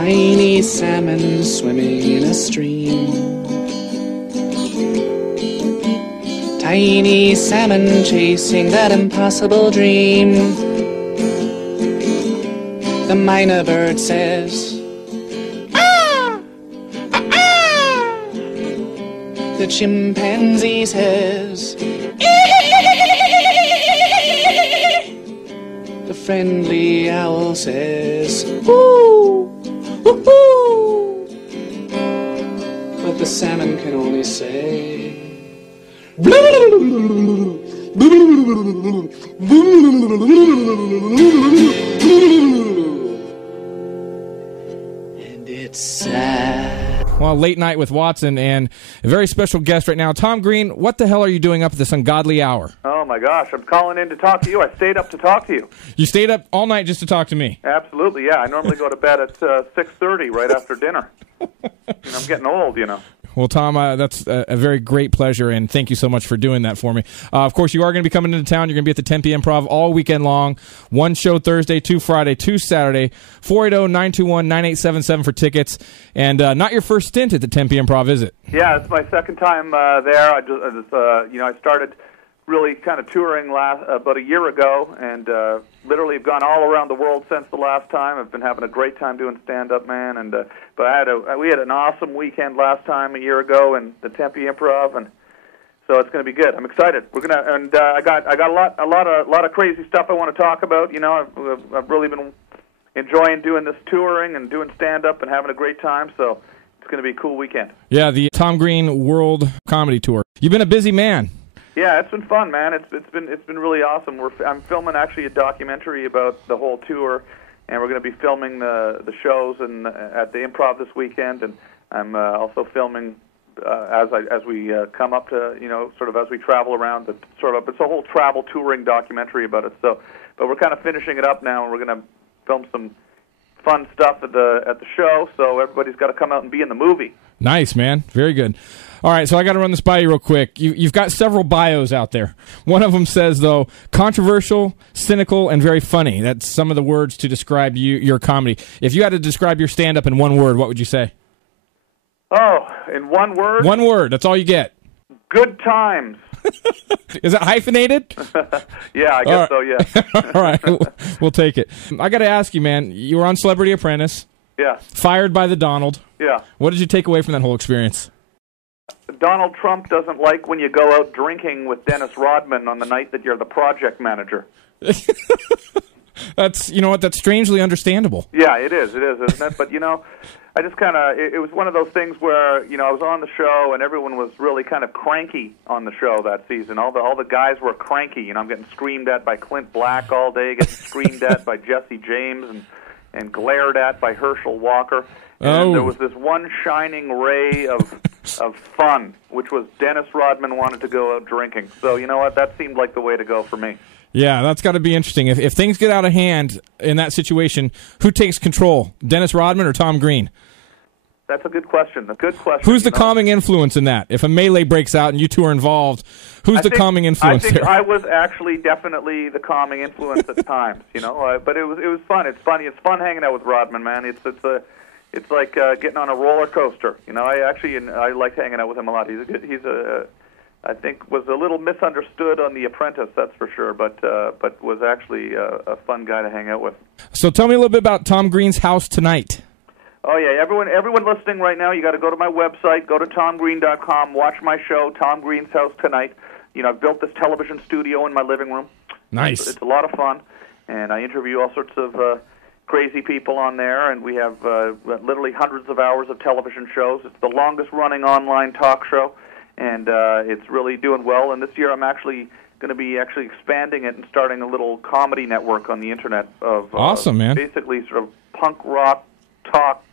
tiny salmon swimming in a stream. Tiny salmon chasing that impossible dream. The minor bird says, "Ah! Ah, ah!" The chimpanzee says, the friendly owl says, "Woo! Woo-hoo!" But the salmon can only say, and it's sad. Well, late night with Watson and a very special guest right now. Tom Green, what the hell are you doing up at this ungodly hour? Oh, my gosh. I'm calling in to talk to you. I stayed up to talk to you. You stayed up all night just to talk to me? Absolutely, yeah. I normally go to bed at 6:30 right after dinner. And I'm getting old, you know. Well, Tom, that's a very great pleasure, and thank you so much for doing that for me. Of course, you are going to be coming into town. You're going to be at the Tempe Improv all weekend long. One show Thursday, 2 Friday, 2 Saturday. 480-921-9877 for tickets. And not your first stint at the Tempe Improv, is it? Yeah, it's my second time there. I started really kind of touring about a year ago, and literally have gone all around the world since the last time. I've been having a great time doing stand-up, man. And but we had an awesome weekend last time a year ago in the Tempe Improv, and so it's going to be good. I'm excited. We're gonna, and I got a lot of crazy stuff I want to talk about. You know, I've really been enjoying doing this touring and doing stand-up and having a great time. So it's going to be a cool weekend. Yeah, the Tom Green World Comedy Tour. You've been a busy man. Yeah, it's been fun, man. It's been really awesome. I'm filming actually a documentary about the whole tour, and we're going to be filming the shows and at the Improv this weekend. And I'm also filming as we come up to, you know, sort of as we travel around. It's a whole travel touring documentary about it. So, but we're kind of finishing it up now, and we're going to film some fun stuff at the show. So everybody's got to come out and be in the movie. Nice, man. Very good. All right, so I got to run this by you real quick. You've got several bios out there. One of them says, though, controversial, cynical, and very funny. That's some of the words to describe your comedy. If you had to describe your stand-up in one word, what would you say? Oh, in one word? One word. That's all you get. Good times. Is it hyphenated? Yeah, I guess so, yeah. All right, we'll take it. I got to ask you, man, you were on Celebrity Apprentice. Yeah. Fired by the Donald. Yeah. What did you take away from that whole experience? Donald Trump doesn't like when you go out drinking with Dennis Rodman on the night that you're the project manager. That's strangely understandable. Yeah, it is, isn't it? But, you know, I just kind of, it was one of those things where, you know, I was on the show and everyone was really kind of cranky on the show that season. All the guys were cranky. You know, I'm getting screamed at by Clint Black all day, getting screamed at by Jesse James, and glared at by Herschel Walker. And there was this one shining ray of fun, which was Dennis Rodman wanted to go out drinking. So, you know what? That seemed like the way to go for me. Yeah, that's got to be interesting. If things get out of hand in that situation, who takes control, Dennis Rodman or Tom Green? That's a good question. Who's the calming influence in that? If a melee breaks out and you two are involved, who's the calming influence there? I was actually definitely the calming influence at times, you know. But it was fun. It's funny. It's fun hanging out with Rodman, man. It's like getting on a roller coaster. You know, I like hanging out with him a lot. I think was a little misunderstood on The Apprentice, that's for sure, but was actually a fun guy to hang out with. So tell me a little bit about Tom Green's house tonight. Oh yeah, everyone listening right now, you got to go to my website, go to tomgreen.com, watch my show, Tom Green's House Tonight. You know, I've built this television studio in my living room. Nice. It's a lot of fun, and I interview all sorts of crazy people on there, and we have literally hundreds of hours of television shows. It's the longest-running online talk show, and it's really doing well. And this year I'm actually going to be expanding it and starting a little comedy network on the internet of awesome, man. Basically sort of punk rock talk,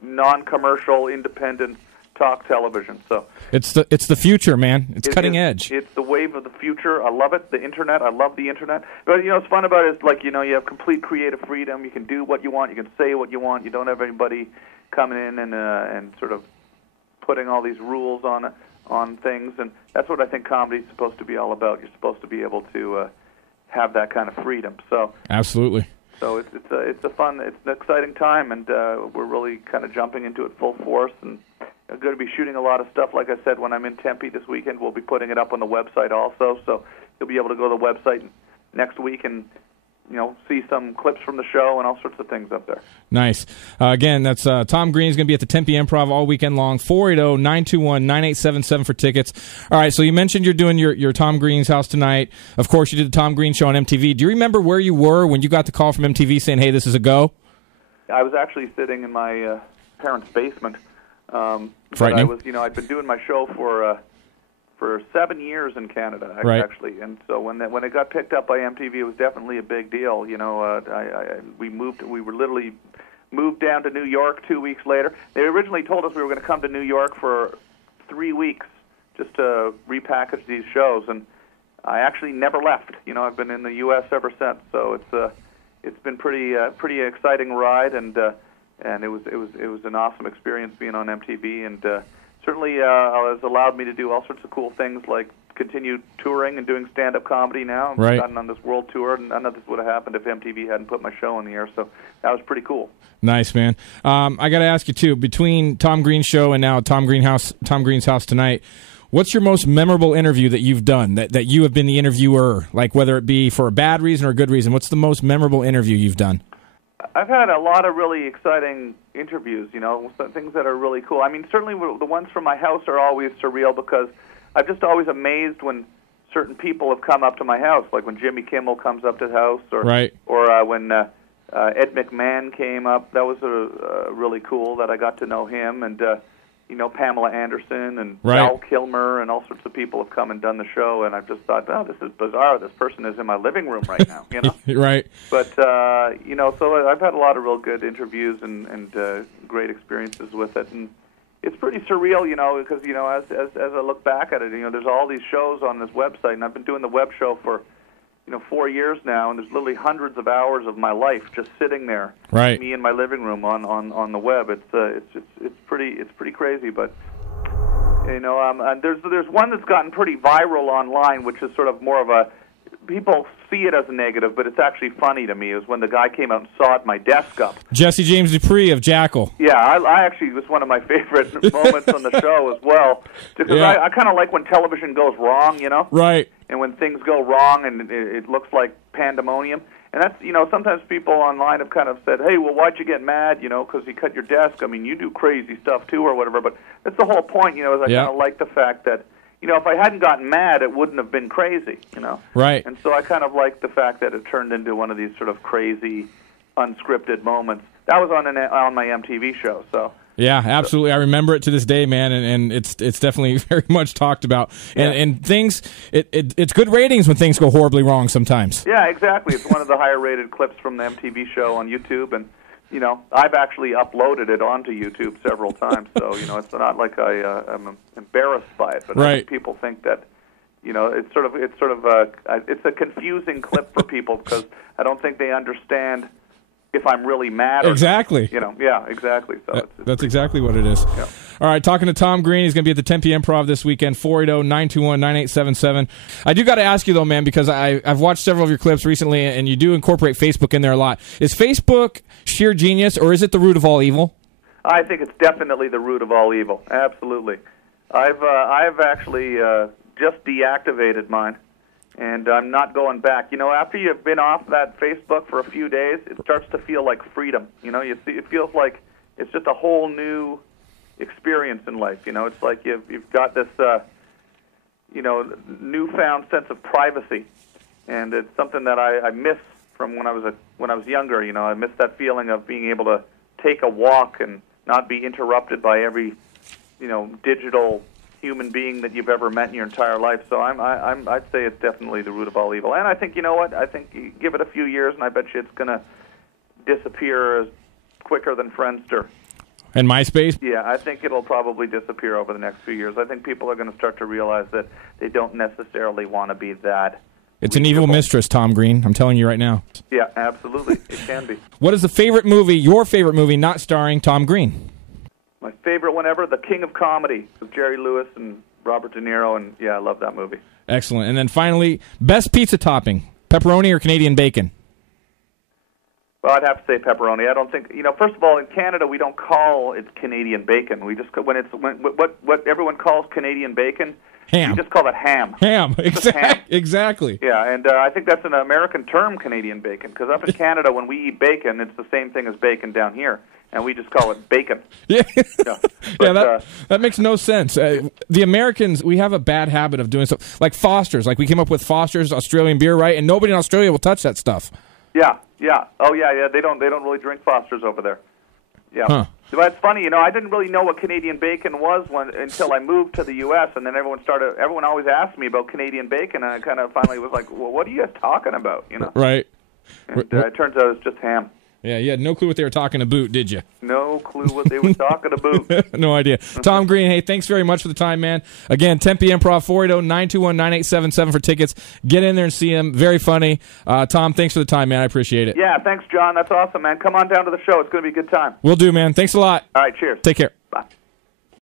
non-commercial, independent talk television. So it's the future, man. It's cutting edge. It's the wave of the future. I love it. The internet. I love the internet. But you know, what's fun about it is, like, you know, you have complete creative freedom. You can do what you want. You can say what you want. You don't have anybody coming in and sort of putting all these rules on things. And that's what I think comedy is supposed to be all about. You're supposed to be able to have that kind of freedom. So absolutely. So it's a fun, it's an exciting time, and we're really kind of jumping into it full force. And I'm going to be shooting a lot of stuff. Like I said, when I'm in Tempe this weekend, we'll be putting it up on the website also. So you'll be able to go to the website next week and see some clips from the show and all sorts of things up there. Nice. Again, that's Tom Green's going to be at the Tempe Improv all weekend long. 480-921-9877 for tickets. All right, so you mentioned you're doing your Tom Green's house tonight. Of course, you did the Tom Green show on MTV. Do you remember where you were when you got the call from MTV saying, hey, this is a go? I was actually sitting in my parents' basement. Frightening. I'd been doing my show for 7 years in Canada, actually, and so when it got picked up by MTV, it was definitely a big deal. We were literally moved down to New York 2 weeks later. They originally told us we were going to come to New York for 3 weeks just to repackage these shows, and I actually never left. I've been in the U.S. ever since, so it's been pretty exciting ride, and it was an awesome experience being on MTV, and certainly has allowed me to do all sorts of cool things like continue touring and doing stand-up comedy now. I've gotten on this world tour, and none of this would have happened if MTV hadn't put my show on the air, so that was pretty cool. Nice, man. I got to ask you, too, between Tom Green's show and now Tom Green's house tonight, what's your most memorable interview that you've done, that you have been the interviewer, like whether it be for a bad reason or a good reason? What's the most memorable interview you've done? I've had a lot of really exciting interviews, things that are really cool. I mean, certainly the ones from my house are always surreal because I'm just always amazed when certain people have come up to my house, like when Jimmy Kimmel comes up to the house, or when Ed McMahon came up. That was really cool that I got to know him, and Pamela Anderson and Val Kilmer and all sorts of people have come and done the show, and I've just thought, oh, this is bizarre. This person is in my living room right now, Right. But, so I've had a lot of real good interviews and great experiences with it, and it's pretty surreal, because, as I look back at it, there's all these shows on this website, and I've been doing the web show for 4 years now, and there's literally hundreds of hours of my life just sitting there, me in my living room on the web. It's pretty crazy, but and there's one that's gotten pretty viral online, which is sort of more of a, people see it as a negative, but it's actually funny to me. It was when the guy came out and sawed my desk up. Jesse James Dupree of Jackal. Yeah, I actually, it was one of my favorite moments on the show as well, because I kind of like when television goes wrong, Right. And when things go wrong and it looks like pandemonium. And that's, sometimes people online have kind of said, hey, well, why'd you get mad, because he cut your desk? I mean, you do crazy stuff too or whatever. But that's the whole point, is I kind of like the fact that, if I hadn't gotten mad, it wouldn't have been crazy, Right. And so I kind of like the fact that it turned into one of these sort of crazy, unscripted moments. That was on my MTV show, so... Yeah, absolutely. I remember it to this day, man, and it's definitely very much talked about. And things, it's good ratings when things go horribly wrong sometimes. Yeah, exactly. It's one of the higher rated clips from the MTV show on YouTube, and I've actually uploaded it onto YouTube several times. So it's not like I'm embarrassed by it, but I think people think that it's a confusing clip for people because I don't think they understand if I'm really mad or exactly. Yeah, exactly. So that's exactly what it is. Yeah. All right, talking to Tom Green. He's going to be at the Tempe Improv this weekend, 480-921-9877. I do got to ask you, though, man, because I've watched several of your clips recently, and you do incorporate Facebook in there a lot. Is Facebook sheer genius, or is it the root of all evil? I think it's definitely the root of all evil. Absolutely. I've actually just deactivated mine. And I'm not going back. After you've been off that Facebook for a few days, it starts to feel like freedom. It feels like it's just a whole new experience in life. It's like you've got this, newfound sense of privacy, and it's something that I miss from when I was younger. I miss that feeling of being able to take a walk and not be interrupted by every, digital human being that you've ever met in your entire life. So I'd say it's definitely the root of all evil. And I think, I think you give it a few years, and I bet you it's going to disappear quicker than Friendster. And MySpace? Yeah, I think it'll probably disappear over the next few years. I think people are going to start to realize that they don't necessarily want to be that. It's an evil mistress, Tom Green. I'm telling you right now. Yeah, absolutely. It can be. What is your favorite movie not starring Tom Green? My favorite one ever, The King of Comedy, with Jerry Lewis and Robert De Niro, and yeah, I love that movie. Excellent. And then finally, best pizza topping, pepperoni or Canadian bacon? Well, I'd have to say pepperoni. I don't think, first of all, in Canada we don't call it Canadian bacon. We just when what everyone calls Canadian bacon, ham. You just call it ham. Ham, ham. Exactly. Yeah, and I think that's an American term, Canadian bacon, because up in Canada when we eat bacon, it's the same thing as bacon down here, and we just call it bacon. Yeah, But, that makes no sense. The Americans, we have a bad habit of doing stuff like Foster's. Like we came up with Foster's Australian beer, right? And nobody in Australia will touch that stuff. Yeah. Oh, yeah. They don't really drink Foster's over there. Yeah. Huh. But it's funny, I didn't really know what Canadian bacon was until I moved to the U.S. and then everyone always asked me about Canadian bacon, and I kind of finally was like, well, what are you guys talking about? Right. And it turns out it's just ham. Yeah, you had no clue what they were talking about, did you? No clue what they were talking about. No idea. Tom Green, hey, thanks very much for the time, man. Again, Tempe Improv, 480-921-9877 for tickets. Get in there and see him. Very funny. Tom, thanks for the time, man. I appreciate it. Yeah, thanks, John. That's awesome, man. Come on down to the show. It's going to be a good time. Will do, man. Thanks a lot. All right, cheers. Take care. Bye.